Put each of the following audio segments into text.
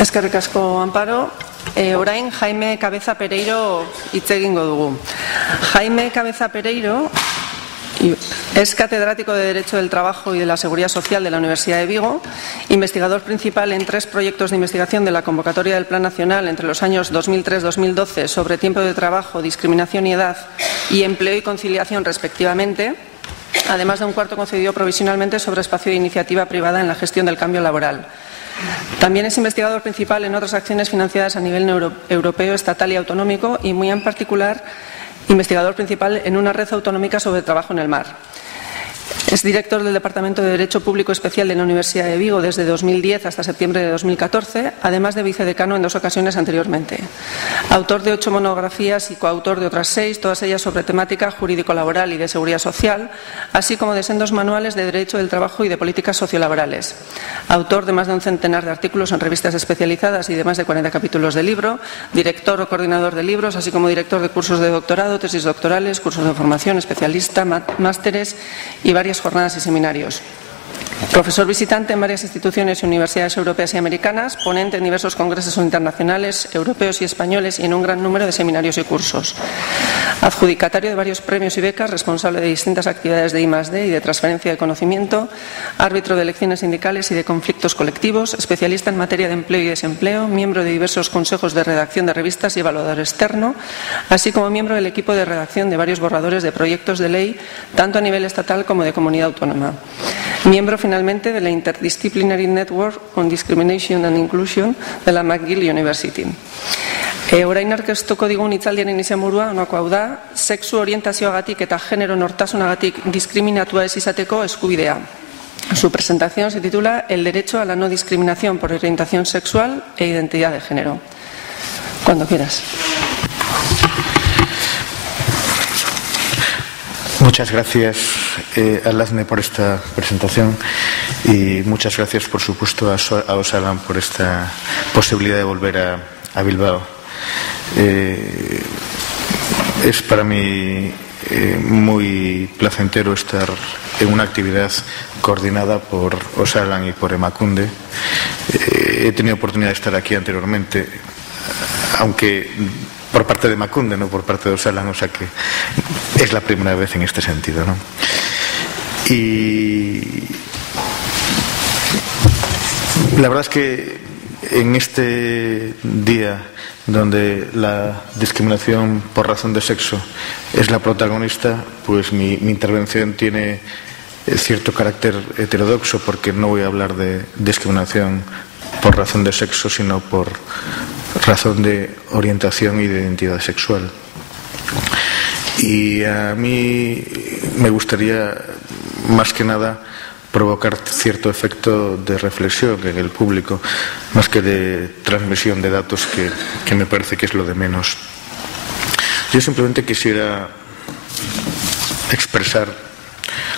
Eskerrik asko, Amparo. Orain, Jaime Cabeza Pereiro hitz egingo dugu. Jaime Cabeza Pereiro es catedrático de Derecho del Trabajo y de la Seguridad Social de la Universidad de Vigo, investigador principal en 3 proyectos de investigación de la convocatoria del Plan Nacional entre los años 2003-2012 sobre tiempo de trabajo, discriminación y edad y empleo y conciliación respectivamente, además de un cuarto concedido provisionalmente sobre espacio de iniciativa privada en la gestión del cambio laboral. También es investigador principal en otras acciones financiadas a nivel europeo, estatal y autonómico y, muy en particular, investigador principal en una red autonómica sobre trabajo en el mar. Es director del Departamento de Derecho Público Especial de la Universidad de Vigo desde 2010 hasta septiembre de 2014, además de vicedecano en 2 ocasiones anteriormente. Autor de 8 monografías y coautor de otras 6, todas ellas sobre temática jurídico-laboral y de seguridad social, así como de sendos manuales de Derecho del Trabajo y de políticas sociolaborales. Autor de más de un centenar de artículos en revistas especializadas y de más de 40 capítulos de libro, director o coordinador de libros, así como director de cursos de doctorado, tesis doctorales, cursos de formación, especialista, másteres y varias jornadas y seminarios. Profesor visitante en varias instituciones y universidades europeas y americanas, ponente en diversos congresos internacionales, europeos y españoles y en un gran número de seminarios y cursos. Adjudicatario de varios premios y becas, responsable de distintas actividades de I+D y de transferencia de conocimiento, árbitro de elecciones sindicales y de conflictos colectivos, especialista en materia de empleo y desempleo, miembro de diversos consejos de redacción de revistas y evaluador externo, así como miembro del equipo de redacción de varios borradores de proyectos de ley, tanto a nivel estatal como de comunidad autónoma. Miembro finalmente de la Interdisciplinary Network on Discrimination and Inclusion de la McGill University. Orain aurkeztuko digun hitzaldiaren izenburua honako hau da: sexu orientazioagatik eta genero nortasunagatik diskriminatua ez izateko eskubidea. Su presentación se titula El derecho a la no discriminación por orientación sexual e identidad de género. Cuando quieras. Muchas gracias, Alasne, por esta presentación y muchas gracias, por supuesto, a Osalan por esta posibilidad de volver a Bilbao. Es para mí muy placentero estar en una actividad coordinada por Osalan y por Emakunde. He tenido oportunidad de estar aquí anteriormente, aunque por parte de Emakunde, no por parte de Osalan, o sea que es la primera vez en este sentido, ¿no? Y la verdad es que en este día donde la discriminación por razón de sexo es la protagonista, pues mi intervención tiene cierto carácter heterodoxo, porque no voy a hablar de discriminación por razón de sexo, sino por razón de orientación y de identidad sexual. Y a mí me gustaría, más que nada, provocar cierto efecto de reflexión en el público, más que de transmisión de datos, que me parece que es lo de menos. Yo simplemente quisiera expresar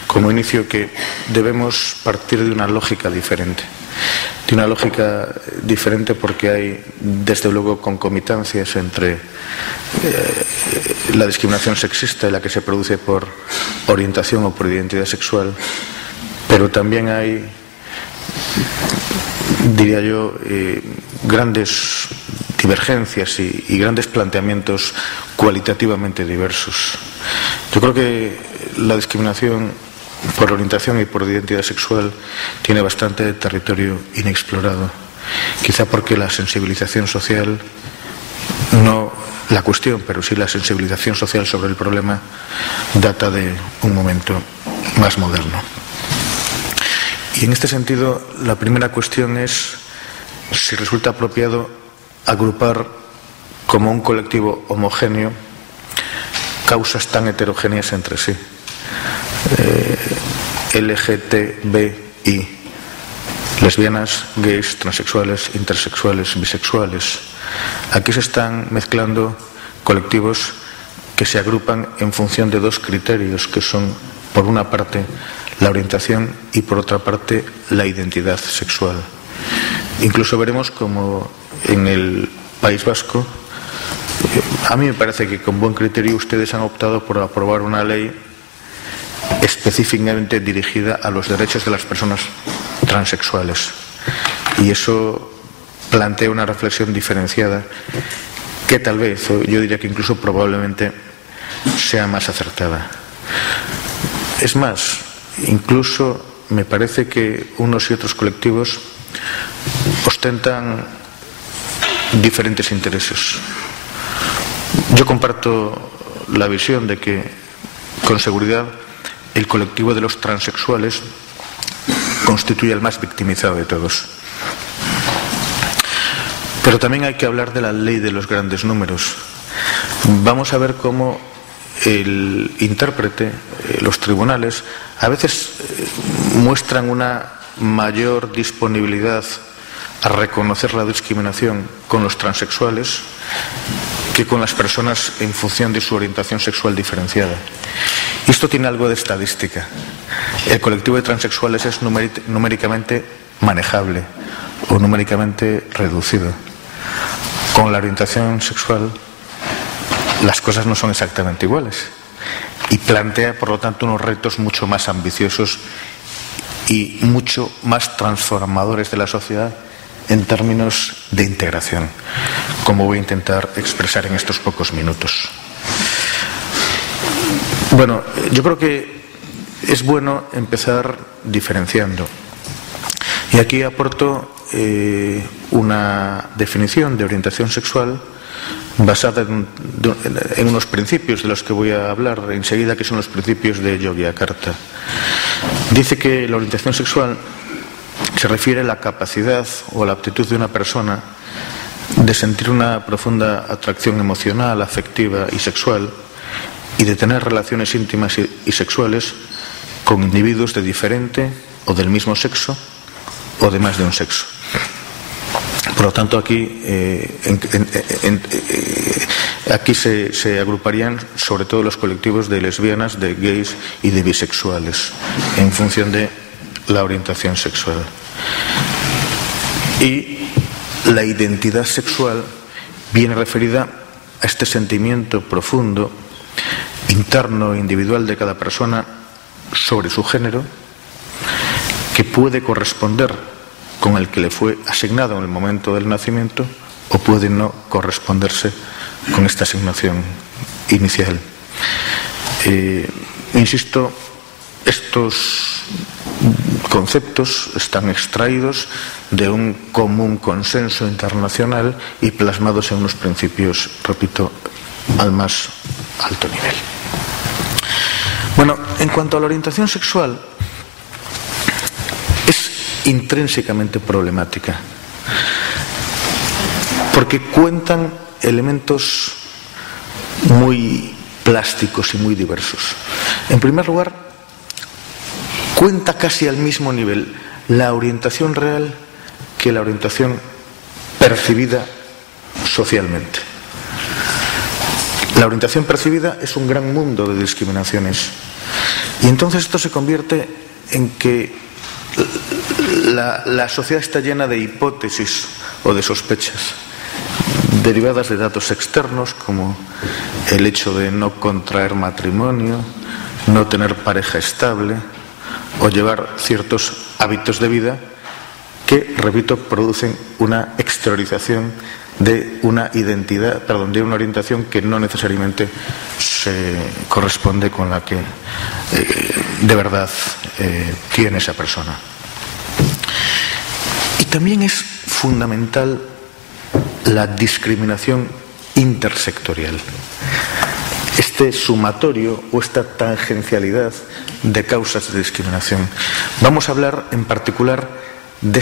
como inicio que debemos partir de una lógica diferente. De una lógica diferente porque hay, desde luego, concomitancias entre la discriminación sexista y la que se produce por orientación o por identidad sexual, pero también hay, diría yo, grandes divergencias y grandes planteamientos cualitativamente diversos. Yo creo que la discriminación por orientación y por identidad sexual tiene bastante territorio inexplorado, quizá porque la sensibilización social, no la cuestión, pero sí la sensibilización social sobre el problema, data de un momento más moderno. Y en este sentido, la primera cuestión es si resulta apropiado agrupar como un colectivo homogéneo causas tan heterogéneas entre sí. LGTBI, lesbianas, gays, transexuales, intersexuales, bisexuales. Aquí se están mezclando colectivos que se agrupan en función de 2 criterios, que son, por una parte, la orientación y, por otra parte, la identidad sexual. Incluso veremos como en el País Vasco, a mí me parece que con buen criterio ustedes han optado por aprobar una ley específicamente dirigida a los derechos de las personas transexuales. Y eso plantea una reflexión diferenciada que tal vez, o yo diría que incluso probablemente, sea más acertada. Es más, incluso me parece que unos y otros colectivos ostentan diferentes intereses. Yo comparto la visión de que, con seguridad, el colectivo de los transexuales constituye el más victimizado de todos. Pero también hay que hablar de la ley de los grandes números. Vamos a ver cómo el intérprete, los tribunales, a veces muestran una mayor disponibilidad a reconocer la discriminación con los transexuales que con las personas en función de su orientación sexual diferenciada. Y esto tiene algo de estadística. El colectivo de transexuales es numéricamente manejable o numéricamente reducido. Con la orientación sexual las cosas no son exactamente iguales y plantea, por lo tanto, unos retos mucho más ambiciosos y mucho más transformadores de la sociedad en términos de integración, como voy a intentar expresar en estos pocos minutos. Bueno, yo creo que es bueno empezar diferenciando. Y aquí aporto una definición de orientación sexual basada en unos principios de los que voy a hablar enseguida, que son los principios de Yogyakarta. Dice que la orientación sexual se refiere a la capacidad o a la aptitud de una persona de sentir una profunda atracción emocional, afectiva y sexual y de tener relaciones íntimas y sexuales con individuos de diferente o del mismo sexo o de más de un sexo. Por lo tanto, aquí se agruparían sobre todo los colectivos de lesbianas, de gays y de bisexuales, en función de la orientación sexual. Y la identidad sexual viene referida a este sentimiento profundo, interno e individual de cada persona sobre su género, que puede corresponder con el que le fue asignado en el momento del nacimiento o puede no corresponderse con esta asignación inicial. Insisto, estos conceptos están extraídos de un común consenso internacional y plasmados en unos principios, repito, al más alto nivel. Bueno, en cuanto a la orientación sexual, es intrínsecamente problemática, porque cuentan elementos muy plásticos y muy diversos. En primer lugar, cuenta casi al mismo nivel la orientación real que la orientación percibida socialmente. La orientación percibida es un gran mundo de discriminaciones y entonces esto se convierte en que la sociedad está llena de hipótesis o de sospechas derivadas de datos externos, como el hecho de no contraer matrimonio, no tener pareja estable o llevar ciertos hábitos de vida que, repito, producen una exteriorización de una identidad, de una orientación que no necesariamente se corresponde con la que de verdad tiene esa persona. Y también es fundamental la discriminación intersectorial, este sumatorio o esta tangencialidad de causas de discriminación. Vamos a hablar en particular de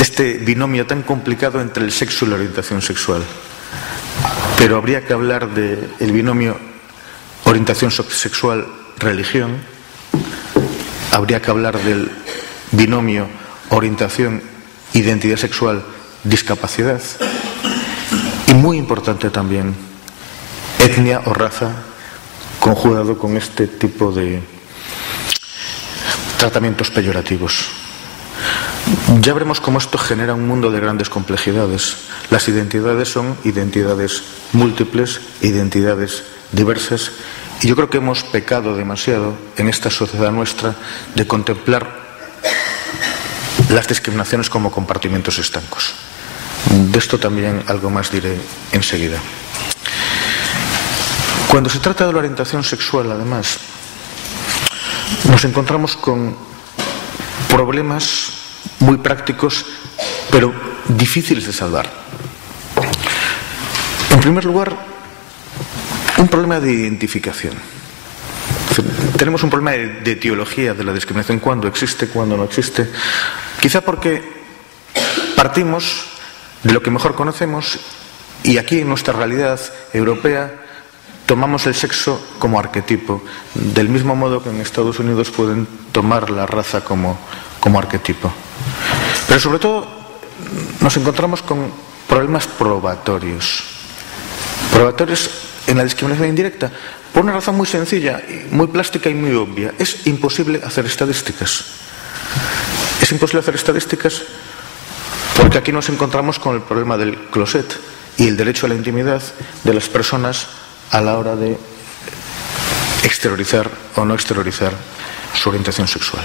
este binomio tan complicado entre el sexo y la orientación sexual, pero habría que hablar del binomio orientación sexual-religión, habría que hablar del binomio orientación-identidad sexual-discapacidad y, muy importante también, etnia o raza conjugado con este tipo de tratamientos peyorativos. Ya veremos cómo esto genera un mundo de grandes complejidades. Las identidades son identidades múltiples, identidades diversas, y yo creo que hemos pecado demasiado en esta sociedad nuestra de contemplar las discriminaciones como compartimentos estancos. De esto también algo más diré enseguida. Cuando se trata de la orientación sexual, además, nos encontramos con problemas muy prácticos, pero difíciles de salvar. En primer lugar, un problema de identificación. Tenemos un problema de etiología de la discriminación, cuándo existe, cuándo no existe. Quizá porque partimos de lo que mejor conocemos y aquí en nuestra realidad europea tomamos el sexo como arquetipo, del mismo modo que en Estados Unidos pueden tomar la raza como arquetipo. Pero sobre todo nos encontramos con problemas probatorios. Probatorios en la discriminación indirecta, por una razón muy sencilla, muy plástica y muy obvia. Es imposible hacer estadísticas. Es imposible hacer estadísticas porque aquí nos encontramos con el problema del closet y el derecho a la intimidad de las personas a la hora de exteriorizar o no exteriorizar su orientación sexual.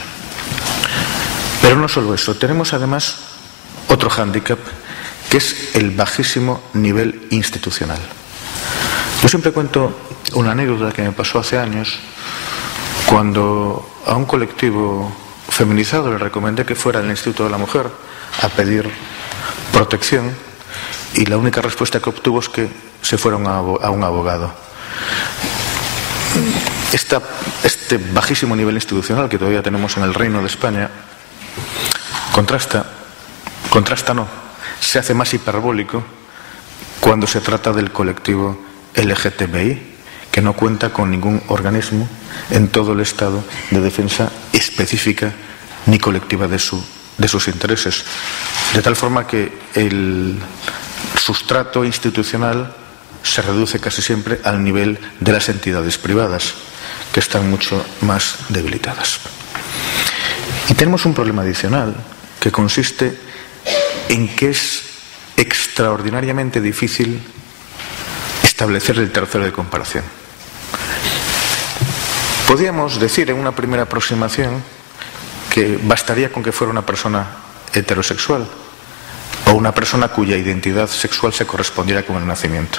Pero no solo eso, tenemos además otro hándicap, que es el bajísimo nivel institucional. Yo siempre cuento una anécdota que me pasó hace años, cuando a un colectivo feminizado le recomendé que fuera al Instituto de la Mujer a pedir protección, y la única respuesta que obtuvo es que se fueron a un abogado. Este bajísimo nivel institucional que todavía tenemos en el Reino de España contrasta no, se hace más hiperbólico cuando se trata del colectivo LGTBI, que no cuenta con ningún organismo en todo el Estado de defensa específica ni colectiva de sus intereses. De tal forma que el sustrato institucional se reduce casi siempre al nivel de las entidades privadas, que están mucho más debilitadas. Y tenemos un problema adicional, que consiste en que es extraordinariamente difícil establecer el tercero de comparación. Podríamos decir en una primera aproximación que bastaría con que fuera una persona heterosexual o una persona cuya identidad sexual se correspondiera con el nacimiento.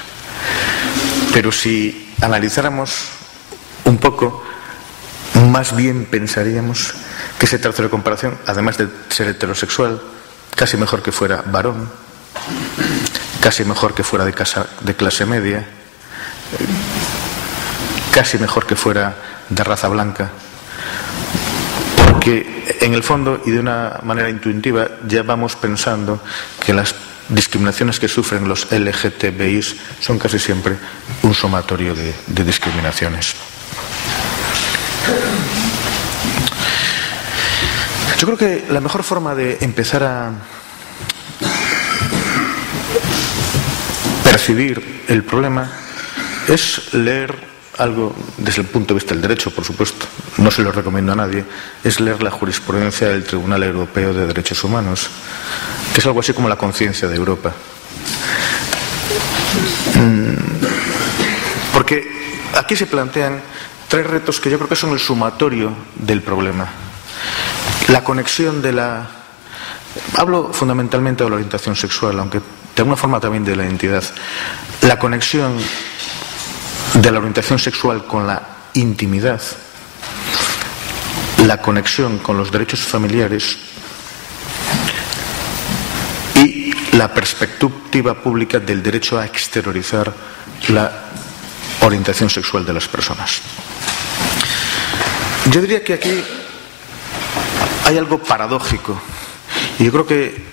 Pero si analizáramos un poco, más bien pensaríamos que ese tercero de comparación, además de ser heterosexual, casi mejor que fuera varón, casi mejor que fuera de clase media, casi mejor que fuera de raza blanca, porque en el fondo y de una manera intuitiva ya vamos pensando que las discriminaciones que sufren los LGTBI son casi siempre un sumatorio de discriminaciones. Yo creo que la mejor forma de empezar a percibir el problema es leer algo desde el punto de vista del derecho, por supuesto, no se lo recomiendo a nadie, es leer la jurisprudencia del Tribunal Europeo de Derechos Humanos, que es algo así como la conciencia de Europa. Porque aquí se plantean tres retos que yo creo que son el sumatorio del problema. La conexión de la... Hablo fundamentalmente de la orientación sexual, aunque de alguna forma también de la identidad. La conexión de la orientación sexual con la intimidad, la conexión con los derechos familiares y la perspectiva pública del derecho a exteriorizar la orientación sexual de las personas. Yo diría que aquí hay algo paradójico, y yo creo que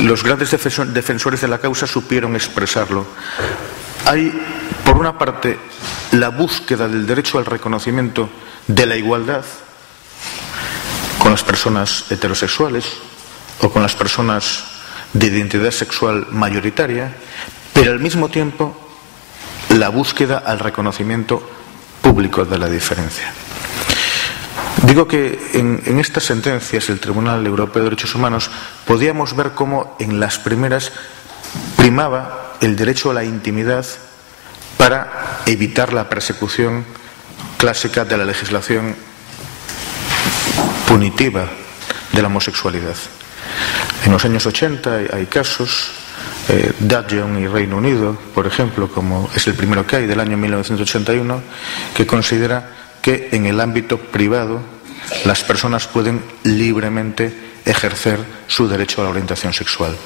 los grandes defensores de la causa supieron expresarlo. Hay, por una parte, la búsqueda del derecho al reconocimiento de la igualdad con las personas heterosexuales o con las personas de identidad sexual mayoritaria, pero al mismo tiempo la búsqueda al reconocimiento público de la diferencia. Digo que en estas sentencias del Tribunal Europeo de Derechos Humanos podíamos ver cómo en las primeras primaba el derecho a la intimidad para evitar la persecución clásica de la legislación punitiva de la homosexualidad. En los años 80 hay casos, Dudgeon y Reino Unido, por ejemplo, como es el primero que hay, del año 1981, que considera que en el ámbito privado las personas pueden libremente ejercer su derecho a la orientación sexual.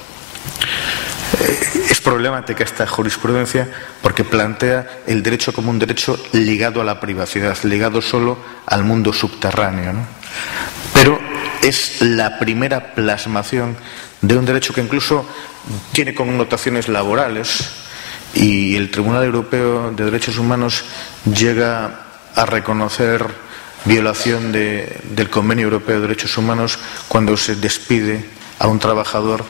Es problemática esta jurisprudencia porque plantea el derecho como un derecho ligado a la privacidad, ligado solo al mundo subterráneo, ¿no? Pero es la primera plasmación de un derecho que incluso tiene connotaciones laborales, y el Tribunal Europeo de Derechos Humanos llega a reconocer violación del Convenio Europeo de Derechos Humanos cuando se despide a un trabajador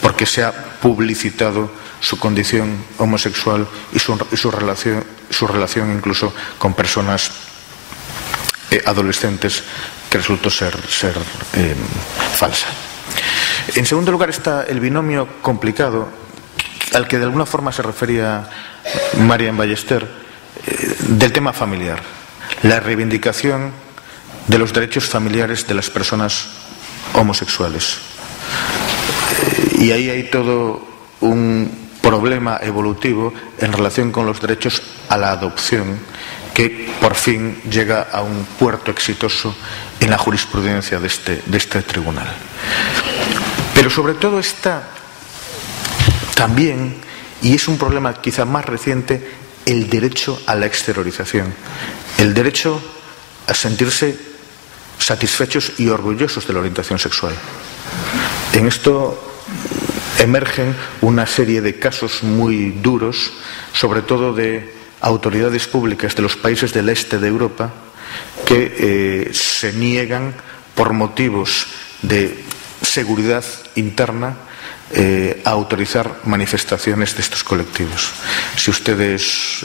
porque se ha publicitado su condición homosexual y su relación incluso con personas adolescentes, que resultó ser falsa. En segundo lugar está el binomio complicado al que de alguna forma se refería Marian Ballester, del tema familiar, la reivindicación de los derechos familiares de las personas homosexuales. Y ahí hay todo un problema evolutivo en relación con los derechos a la adopción, que por fin llega a un puerto exitoso en la jurisprudencia de este tribunal. Pero sobre todo está también, y es un problema quizá más reciente, el derecho a la exteriorización, el derecho a sentirse satisfechos y orgullosos de la orientación sexual. En esto emergen una serie de casos muy duros, sobre todo de autoridades públicas de los países del este de Europa, que se niegan por motivos de seguridad interna a autorizar manifestaciones de estos colectivos. Si ustedes,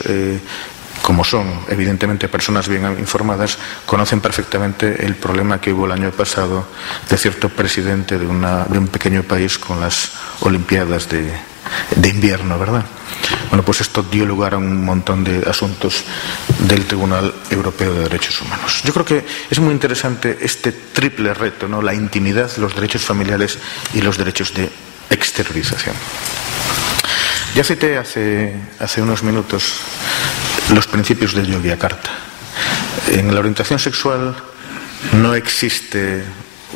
como son evidentemente personas bien informadas, conocen perfectamente el problema que hubo el año pasado de cierto presidente de un pequeño país con las Olimpiadas de invierno, ¿verdad? Bueno, pues esto dio lugar a un montón de asuntos del Tribunal Europeo de Derechos Humanos. Yo creo que es muy interesante este triple reto, ¿no? La intimidad, los derechos familiares y los derechos de exteriorización. Ya cité hace unos minutos los principios de Yogyakarta. En la orientación sexual no existe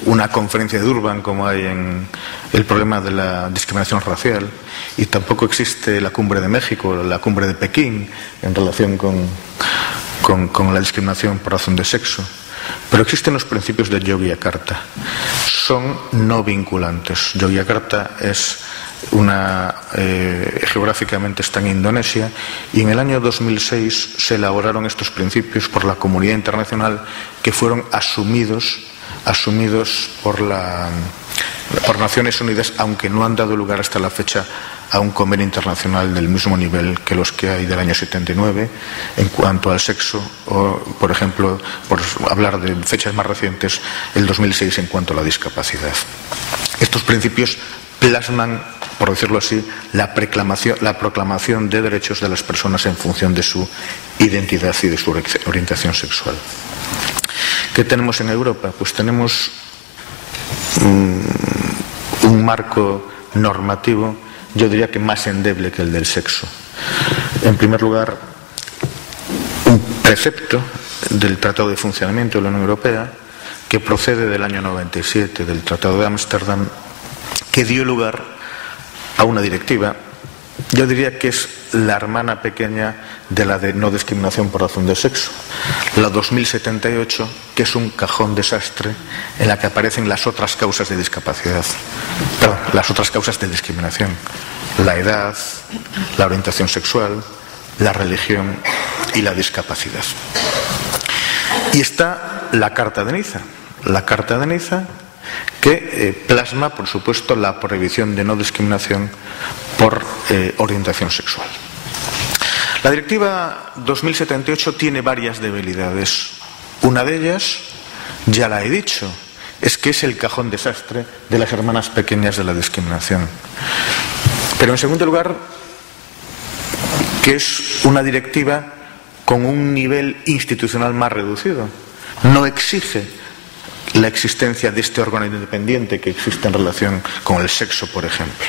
una conferencia de Durban como hay en el problema de la discriminación racial, y tampoco existe la cumbre de México, la cumbre de Pekín en relación con la discriminación por razón de sexo. Pero existen los principios de Yogyakarta. Son no vinculantes. Yogyakarta es geográficamente está en Indonesia, y en el año 2006 se elaboraron estos principios por la comunidad internacional, que fueron asumidos por Naciones Unidas, aunque no han dado lugar hasta la fecha a un convenio internacional del mismo nivel que los que hay del año 79 en cuanto al sexo, o, por ejemplo, por hablar de fechas más recientes, el 2006 en cuanto a la discapacidad. Estos principios plasman, por decirlo así, la proclamación de derechos de las personas en función de su identidad y de su orientación sexual. ¿Qué tenemos en Europa? Pues tenemos un marco normativo, yo diría que más endeble que el del sexo. En primer lugar, un precepto del Tratado de Funcionamiento de la Unión Europea, que procede del año 97, del Tratado de Ámsterdam, que dio lugar a una directiva, yo diría que es la hermana pequeña de la de no discriminación por razón de sexo, la 2078, que es un cajón desastre en la que aparecen las otras causas de discapacidad, perdón, las otras causas de discriminación: la edad, la orientación sexual, la religión y la discapacidad. Y está la Carta de Niza, que plasma, por supuesto, la prohibición de no discriminación por orientación sexual. La Directiva 2078 tiene varias debilidades. Una de ellas, ya la he dicho, es que es el cajón desastre de las hermanas pequeñas de la discriminación. Pero en segundo lugar, que es una directiva con un nivel institucional más reducido. No exige la existencia de este órgano independiente que existe en relación con el sexo, por ejemplo.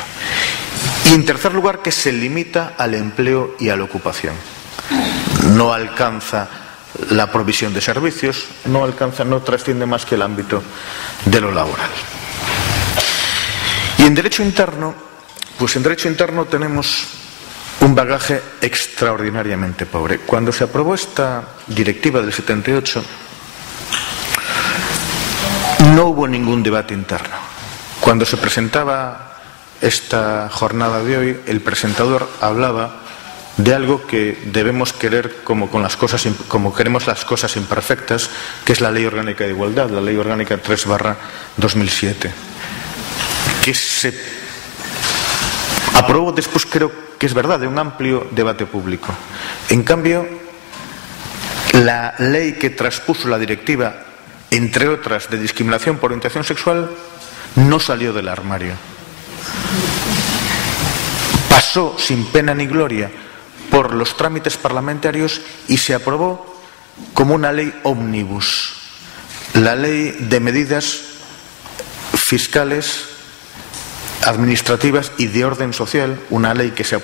Y en tercer lugar, que se limita al empleo y a la ocupación. No alcanza la provisión de servicios, no trasciende más que el ámbito de lo laboral. Y en derecho interno, pues en derecho interno tenemos un bagaje extraordinariamente pobre. Cuando se aprobó esta directiva del 78, no hubo ningún debate interno. Cuando se presentaba esta jornada de hoy, el presentador hablaba de algo que debemos querer como queremos las cosas imperfectas, que es la Ley Orgánica de Igualdad, la Ley Orgánica 3/2007, que se aprobó después, creo que es verdad, de un amplio debate público. En cambio, la ley que traspuso la directiva, entre otras, de discriminación por orientación sexual, no salió del armario. Pasó sin pena ni gloria por los trámites parlamentarios y se aprobó como una ley ómnibus, la ley de medidas fiscales, administrativas y de orden social, una ley que se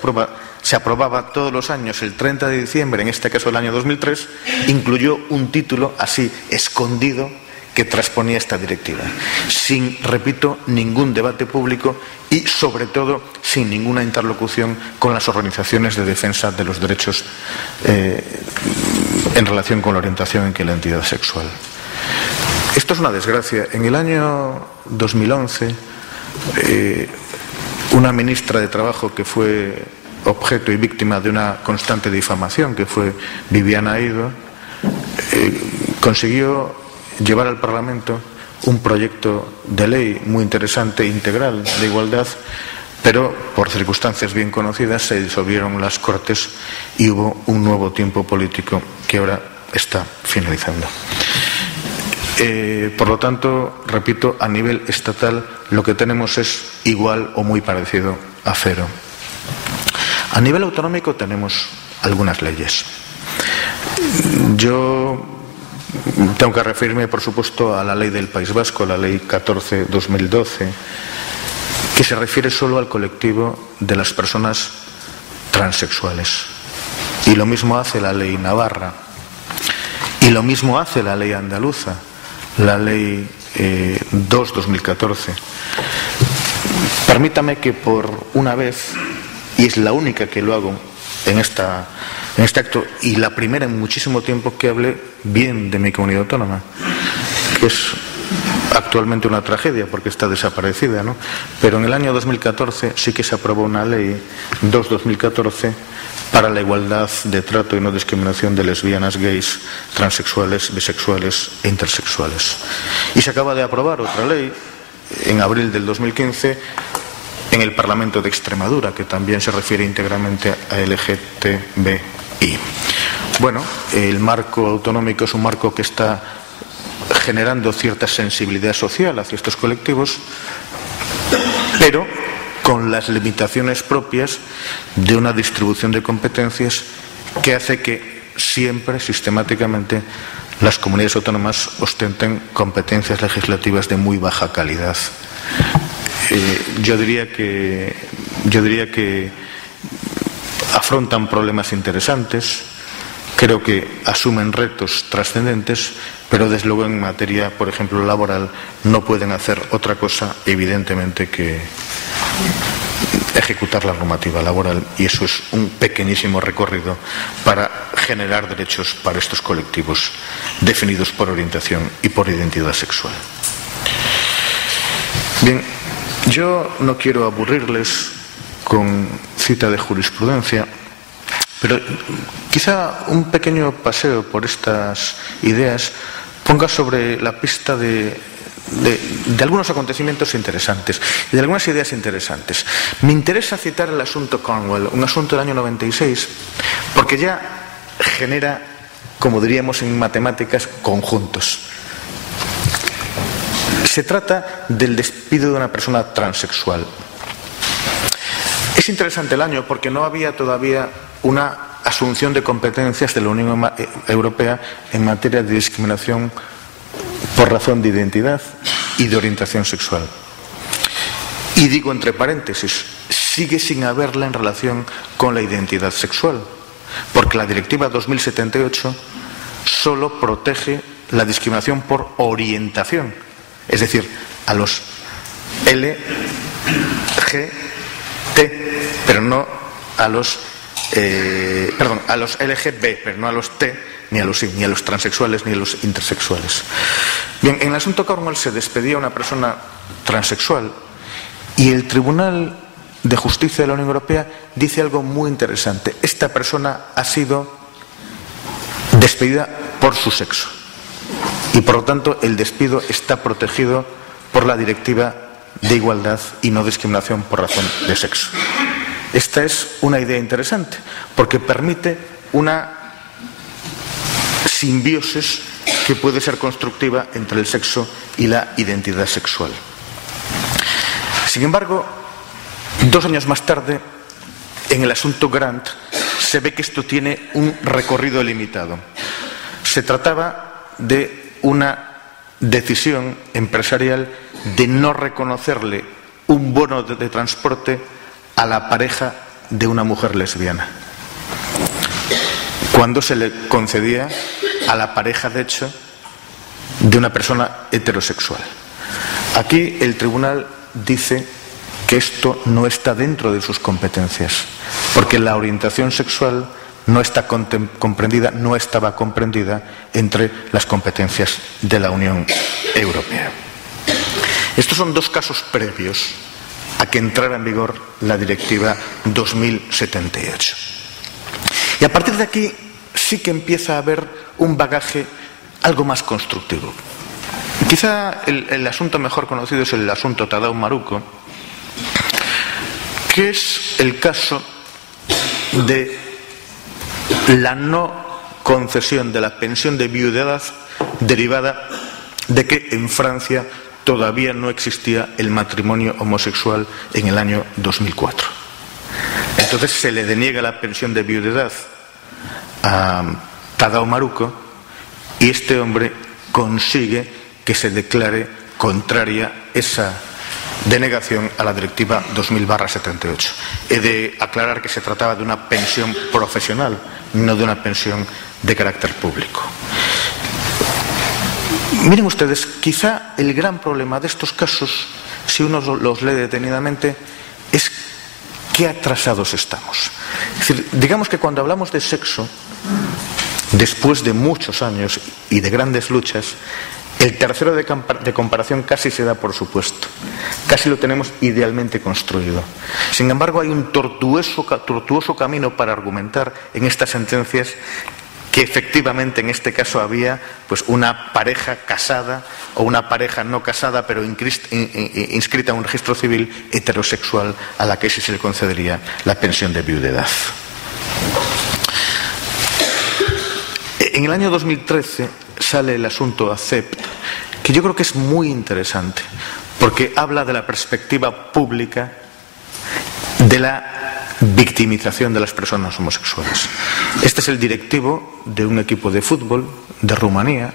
aprobaba todos los años el 30 de diciembre, en este caso el año 2003, incluyó un título así escondido que transponía esta directiva, sin, repito, ningún debate público y, sobre todo, sin ninguna interlocución con las organizaciones de defensa de los derechos en relación con la orientación en que la identidad sexual. Esto es una desgracia. En el año 2011, una ministra de Trabajo que fue objeto y víctima de una constante difamación, que fue Viviana Aido, consiguió llevar al Parlamento un proyecto de ley muy interesante, integral, de igualdad, pero por circunstancias bien conocidas se disolvieron las Cortes y hubo un nuevo tiempo político que ahora está finalizando. Por lo tanto, repito, a nivel estatal lo que tenemos es igual o muy parecido a cero. A nivel autonómico tenemos algunas leyes. Yo tengo que referirme, por supuesto, a la ley del País Vasco, la ley 14/2012, que se refiere solo al colectivo de las personas transexuales. Y lo mismo hace la ley navarra. Y lo mismo hace la ley andaluza, la ley 2/2014. Permítame que por una vez, y es la única que lo hago en este acto, y la primera en muchísimo tiempo, que hable bien de mi comunidad autónoma, que es actualmente una tragedia porque está desaparecida, ¿no? Pero en el año 2014 sí que se aprobó una ley 2/2014 para la igualdad de trato y no discriminación de lesbianas, gays, transexuales, bisexuales e intersexuales. Y se acaba de aprobar otra ley en abril del 2015 en el Parlamento de Extremadura, que también se refiere íntegramente a LGTBI. Bueno, el marco autonómico es un marco que está generando cierta sensibilidad social hacia estos colectivos, pero con las limitaciones propias de una distribución de competencias que hace que siempre, sistemáticamente, las comunidades autónomas ostenten competencias legislativas de muy baja calidad. Yo diría que afrontan problemas interesantes, creo que asumen retos trascendentes, pero desde luego en materia, por ejemplo, laboral, no pueden hacer otra cosa, evidentemente, que ejecutar la normativa laboral, y eso es un pequeñísimo recorrido para generar derechos para estos colectivos definidos por orientación y por identidad sexual. Bien, yo no quiero aburrirles con cita de jurisprudencia, pero quizá un pequeño paseo por estas ideas ponga sobre la pista de algunos acontecimientos interesantes y de algunas ideas interesantes. Me interesa citar el asunto Cornwell, un asunto del año 96, porque ya genera, como diríamos en matemáticas, conjuntos. Se trata del despido de una persona transexual. Es interesante el año porque no había todavía una asunción de competencias de la Unión Europea en materia de discriminación por razón de identidad y de orientación sexual. Y digo entre paréntesis, sigue sin haberla en relación con la identidad sexual, porque la Directiva 2078 solo protege la discriminación por orientación, es decir, a los LGBT, pero no a los a los LGB, pero no a los T, ni a los transexuales, ni a los intersexuales. Bien, en el asunto Cornwall se despedía a una persona transexual y el Tribunal de Justicia de la Unión Europea dice algo muy interesante. Esta persona ha sido despedida por su sexo y, por lo tanto, el despido está protegido por la Directiva de Igualdad y No Discriminación por razón de sexo. Esta es una idea interesante porque permite una simbiosis que puede ser constructiva entre el sexo y la identidad sexual. Sin embargo, 2 años más tarde, en el asunto Grant, se ve que esto tiene un recorrido limitado. Se trataba de una decisión empresarial de no reconocerle un bono de transporte a la pareja de una mujer lesbiana, cuando se le concedía a la pareja, de hecho, de una persona heterosexual. Aquí el tribunal dice que esto no está dentro de sus competencias, porque la orientación sexual no está comprendida, no estaba comprendida entre las competencias de la Unión Europea. Estos son 2 casos previos a que entrara en vigor la Directiva 2078. Y a partir de aquí sí que empieza a haber un bagaje algo más constructivo. Quizá el asunto mejor conocido es el asunto Tadao Maruko, que es el caso de la no concesión de la pensión de viudedad derivada de que en Francia todavía no existía el matrimonio homosexual en el año 2004. Entonces se le deniega la pensión de viudedad a Tadao Maruko y este hombre consigue que se declare contraria esa denegación a la Directiva 2000/78. He de aclarar que se trataba de una pensión profesional, no de una pensión de carácter público. Miren ustedes, quizá el gran problema de estos casos, si uno los lee detenidamente, es qué atrasados estamos. Es decir, digamos que cuando hablamos de sexo, después de muchos años y de grandes luchas, el tercero de comparación casi se da por supuesto. Casi lo tenemos idealmente construido. Sin embargo, hay un tortuoso camino para argumentar en estas sentencias que efectivamente en este caso había pues una pareja casada o una pareja no casada pero inscrita en un registro civil heterosexual a la que sí se le concedería la pensión de viudedad. En el año 2013 sale el asunto ACEPT, que yo creo que es muy interesante porque habla de la perspectiva pública de la victimización de las personas homosexuales. Este es el directivo de un equipo de fútbol de Rumanía,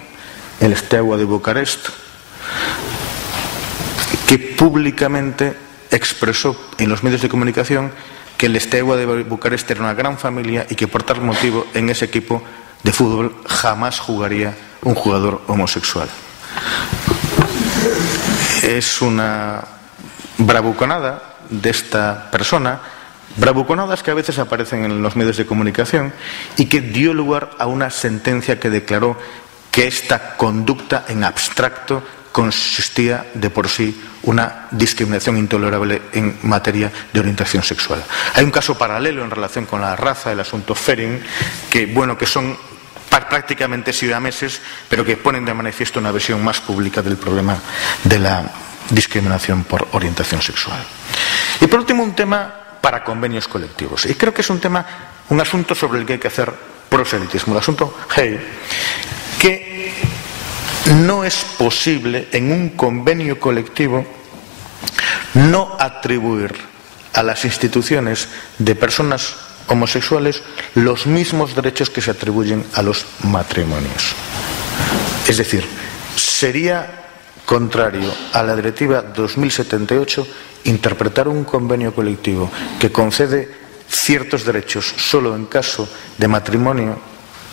el Steaua de Bucarest, que públicamente expresó en los medios de comunicación que el Steaua de Bucarest era una gran familia y que por tal motivo en ese equipo de fútbol jamás jugaría un jugador homosexual. Es una bravuconada de esta persona, bravuconadas que a veces aparecen en los medios de comunicación y que dio lugar a una sentencia que declaró que esta conducta en abstracto consistía de por sí una discriminación intolerable en materia de orientación sexual. Hay un caso paralelo en relación con la raza, el asunto Ferin, que son prácticamente siameses, pero que ponen de manifiesto una versión más pública del problema de la discriminación por orientación sexual. Y por último, un tema para convenios colectivos. Y creo que es un asunto sobre el que hay que hacer proselitismo, el asunto Hey, que no es posible en un convenio colectivo no atribuir a las instituciones de personas homosexuales los mismos derechos que se atribuyen a los matrimonios. Es decir, sería contrario a la Directiva 2078 interpretar un convenio colectivo que concede ciertos derechos solo en caso de matrimonio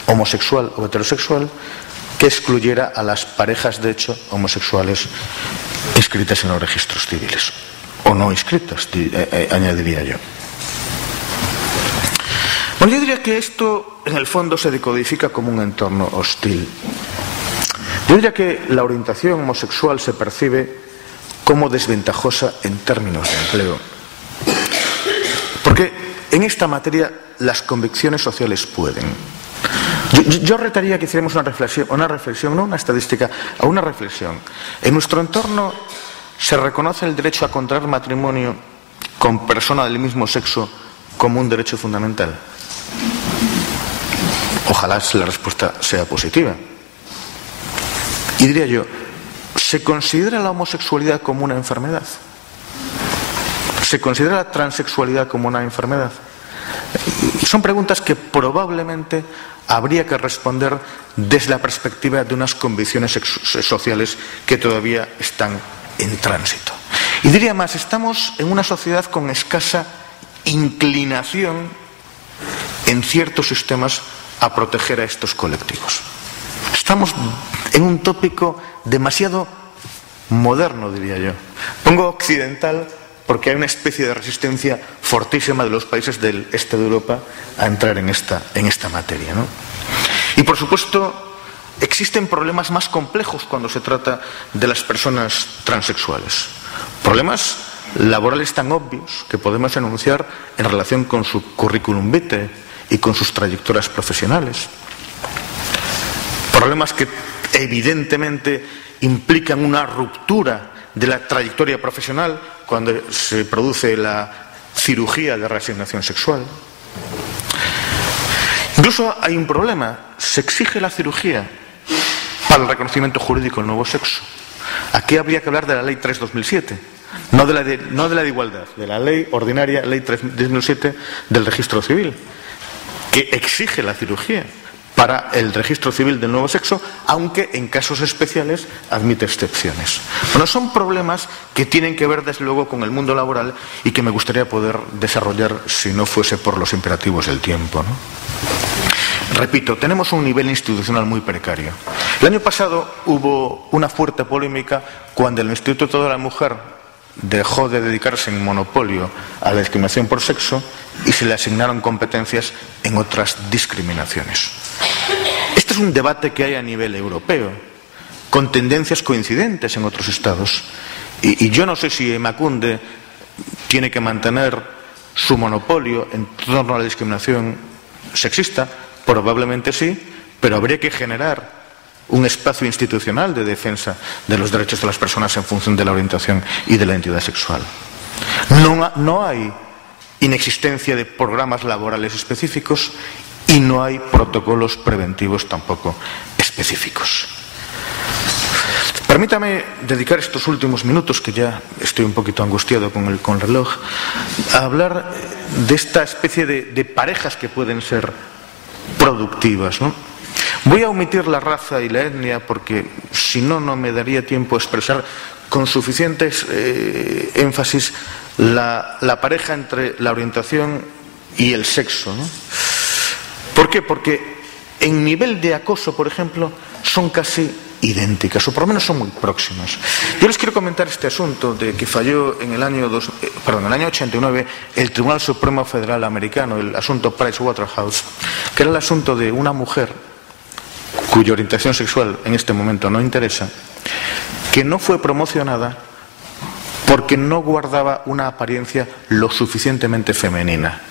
homosexual o heterosexual, que excluyera a las parejas de hecho homosexuales inscritas en los registros civiles, o no inscritas, añadiría yo. Bueno, yo diría que esto en el fondo se decodifica como un entorno hostil. Yo diría que la orientación homosexual se percibe como desventajosa en términos de empleo, porque en esta materia las convicciones sociales pueden. Yo retaría que hiciéramos una reflexión, no una estadística, a una reflexión. En nuestro entorno se reconoce el derecho a contraer matrimonio con persona del mismo sexo como un derecho fundamental. Ojalá la respuesta sea positiva. Y diría yo, ¿se considera la homosexualidad como una enfermedad? ¿Se considera la transexualidad como una enfermedad? Son preguntas que probablemente habría que responder desde la perspectiva de unas convicciones sociales que todavía están en tránsito. Y diría más, estamos en una sociedad con escasa inclinación en ciertos sistemas a proteger a estos colectivos. Estamos en un tópico demasiado moderno, diría yo. Pongo occidental porque hay una especie de resistencia fortísima de los países del este de Europa a entrar en esta materia, ¿no? Y por supuesto, existen problemas más complejos cuando se trata de las personas transexuales. Problemas laborales tan obvios que podemos enunciar en relación con su currículum vitae y con sus trayectorias profesionales. Problemas que evidentemente implican una ruptura de la trayectoria profesional cuando se produce la cirugía de reasignación sexual. Incluso hay un problema, se exige la cirugía para el reconocimiento jurídico del nuevo sexo. Aquí habría que hablar de la Ley 3/2007, no de la de igualdad, de la ley ordinaria, Ley 3/2007 del registro civil, que exige la cirugía para el registro civil del nuevo sexo, aunque en casos especiales admite excepciones. Bueno, son problemas que tienen que ver desde luego con el mundo laboral y que me gustaría poder desarrollar si no fuese por los imperativos del tiempo, ¿no? Repito, tenemos un nivel institucional muy precario. El año pasado hubo una fuerte polémica cuando el Instituto de la Mujer dejó de dedicarse en monopolio a la discriminación por sexo y se le asignaron competencias en otras discriminaciones. Este es un debate que hay a nivel europeo, con tendencias coincidentes en otros estados. Y yo no sé si Emakunde tiene que mantener su monopolio en torno a la discriminación sexista. Probablemente sí, pero habría que generar un espacio institucional de defensa de los derechos de las personas en función de la orientación y de la identidad sexual. No hay inexistencia de programas laborales específicos y no hay protocolos preventivos tampoco específicos. Permítame dedicar estos últimos minutos, que ya estoy un poquito angustiado con el reloj, a hablar de esta especie de parejas que pueden ser productivas, ¿no? Voy a omitir la raza y la etnia porque si no, no me daría tiempo a expresar con suficientes énfasis la pareja entre la orientación y el sexo, ¿no? ¿Por qué? Porque en nivel de acoso, por ejemplo, son casi idénticas, o por lo menos son muy próximas. Yo les quiero comentar este asunto de que falló en el año 89 el Tribunal Supremo Federal americano, el asunto Pricewaterhouse, que era el asunto de una mujer cuya orientación sexual en este momento no interesa, que no fue promocionada porque no guardaba una apariencia lo suficientemente femenina.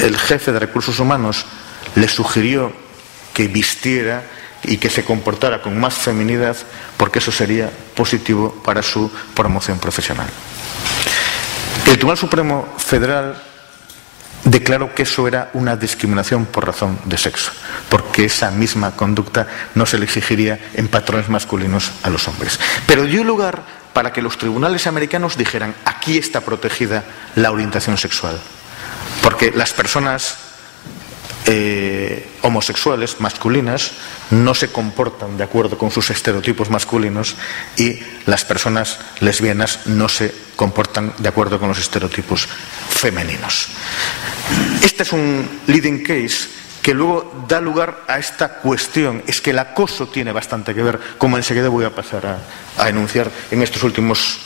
El jefe de recursos humanos le sugirió que vistiera y que se comportara con más feminidad porque eso sería positivo para su promoción profesional. El Tribunal Supremo Federal declaró que eso era una discriminación por razón de sexo, porque esa misma conducta no se le exigiría en patrones masculinos a los hombres. Pero dio lugar para que los tribunales americanos dijeran: aquí está protegida la orientación sexual, porque las personas homosexuales, masculinas, no se comportan de acuerdo con sus estereotipos masculinos y las personas lesbianas no se comportan de acuerdo con los estereotipos femeninos. Este es un leading case que luego da lugar a esta cuestión. Es que el acoso tiene bastante que ver, como enseguida voy a pasar a enunciar en estos últimos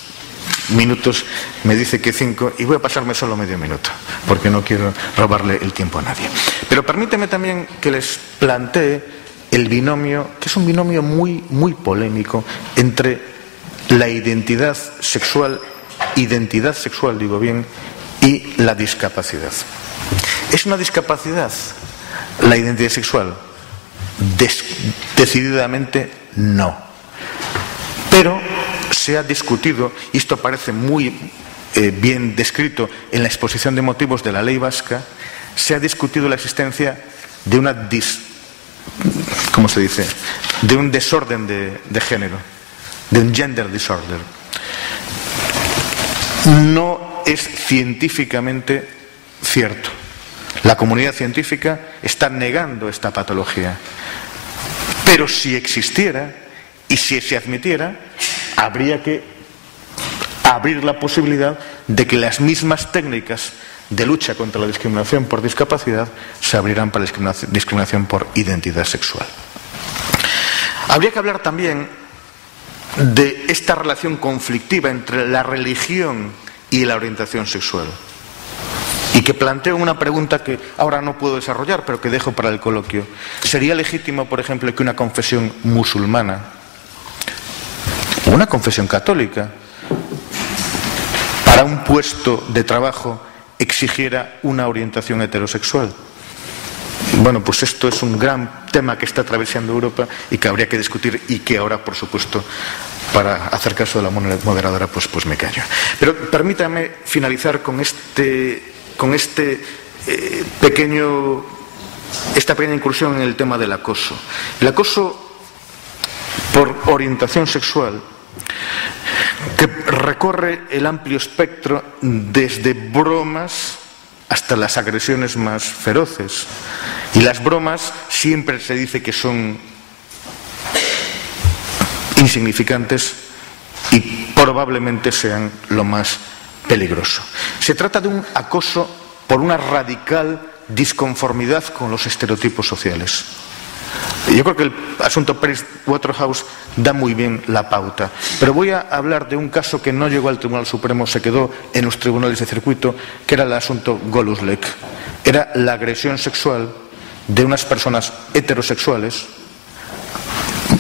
minutos. Me dice que 5 y voy a pasarme solo medio minuto porque no quiero robarle el tiempo a nadie. Pero permíteme también que les plantee el binomio, que es un binomio muy polémico, entre la identidad sexual digo bien, y la discapacidad. ¿Es una discapacidad la identidad sexual? Decididamente no. Pero se ha discutido, y esto aparece muy bien descrito en la exposición de motivos de la ley vasca, se ha discutido la existencia de una de un desorden de género, de un gender disorder. No es científicamente cierto. La comunidad científica está negando esta patología. Pero si existiera y si se admitiera, habría que abrir la posibilidad de que las mismas técnicas de lucha contra la discriminación por discapacidad se abrirán para la discriminación por identidad sexual. Habría que hablar también de esta relación conflictiva entre la religión y la orientación sexual, y que planteo una pregunta que ahora no puedo desarrollar, pero que dejo para el coloquio. ¿Sería legítimo, por ejemplo, que una confesión musulmana o una confesión católica para un puesto de trabajo exigiera una orientación heterosexual? Bueno, pues esto es un gran tema que está atravesando Europa y que habría que discutir, y que ahora, por supuesto, para hacer caso de la moderadora, pues me callo. Pero permítame finalizar con esta pequeña incursión en el tema del acoso. El acoso por orientación sexual, que recorre el amplio espectro desde bromas hasta las agresiones más feroces. Y las bromas siempre se dice que son insignificantes y probablemente sean lo más peligroso. Se trata de un acoso por una radical disconformidad con los estereotipos sociales. Yo creo que el asunto Price-Waterhouse da muy bien la pauta, pero voy a hablar de un caso que no llegó al Tribunal Supremo, se quedó en los tribunales de circuito, que era el asunto Goluslek. Era la agresión sexual de unas personas heterosexuales,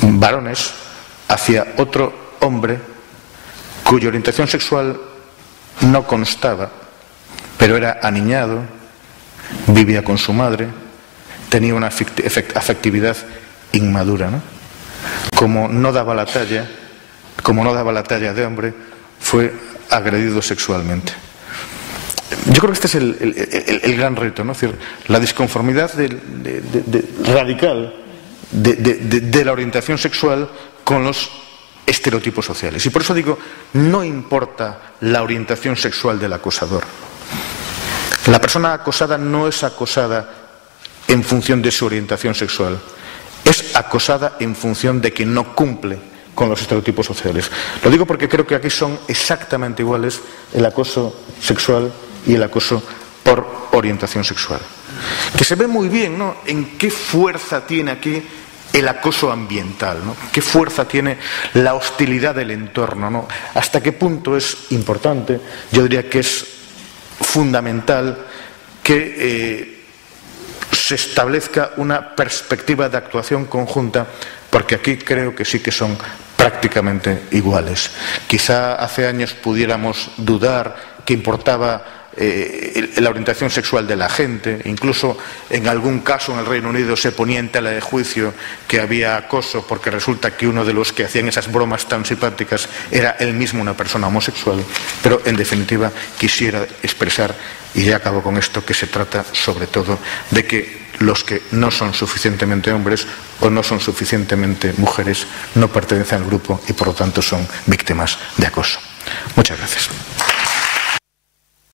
varones, hacia otro hombre cuya orientación sexual no constaba, pero era aniñado, vivía con su madre, tenía una afectividad inmadura, ¿no? Como no daba la talla de hombre, fue agredido sexualmente. Yo creo que este es el gran reto, ¿no? Es decir, la disconformidad radical de la orientación sexual con los estereotipos sociales. Y por eso digo, no importa la orientación sexual del acosador. La persona acosada no es acosada en función de su orientación sexual, es acosada en función de que no cumple con los estereotipos sociales. Lo digo porque creo que aquí son exactamente iguales el acoso sexual y el acoso por orientación sexual. Que se ve muy bien, ¿no?, en qué fuerza tiene aquí el acoso ambiental, ¿no? Qué fuerza tiene la hostilidad del entorno, ¿no? Hasta qué punto es importante, yo diría que es fundamental que se establezca una perspectiva de actuación conjunta, porque aquí creo que sí que son prácticamente iguales. Quizá hace años pudiéramos dudar que importaba la orientación sexual de la gente. Incluso en algún caso en el Reino Unido se ponía en tela de juicio que había acoso porque resulta que uno de los que hacían esas bromas tan simpáticas era él mismo una persona homosexual. Pero en definitiva quisiera expresar, y ya acabo con esto, que se trata sobre todo de que los que no son suficientemente hombres o no son suficientemente mujeres no pertenecen al grupo y por lo tanto son víctimas de acoso. Muchas gracias.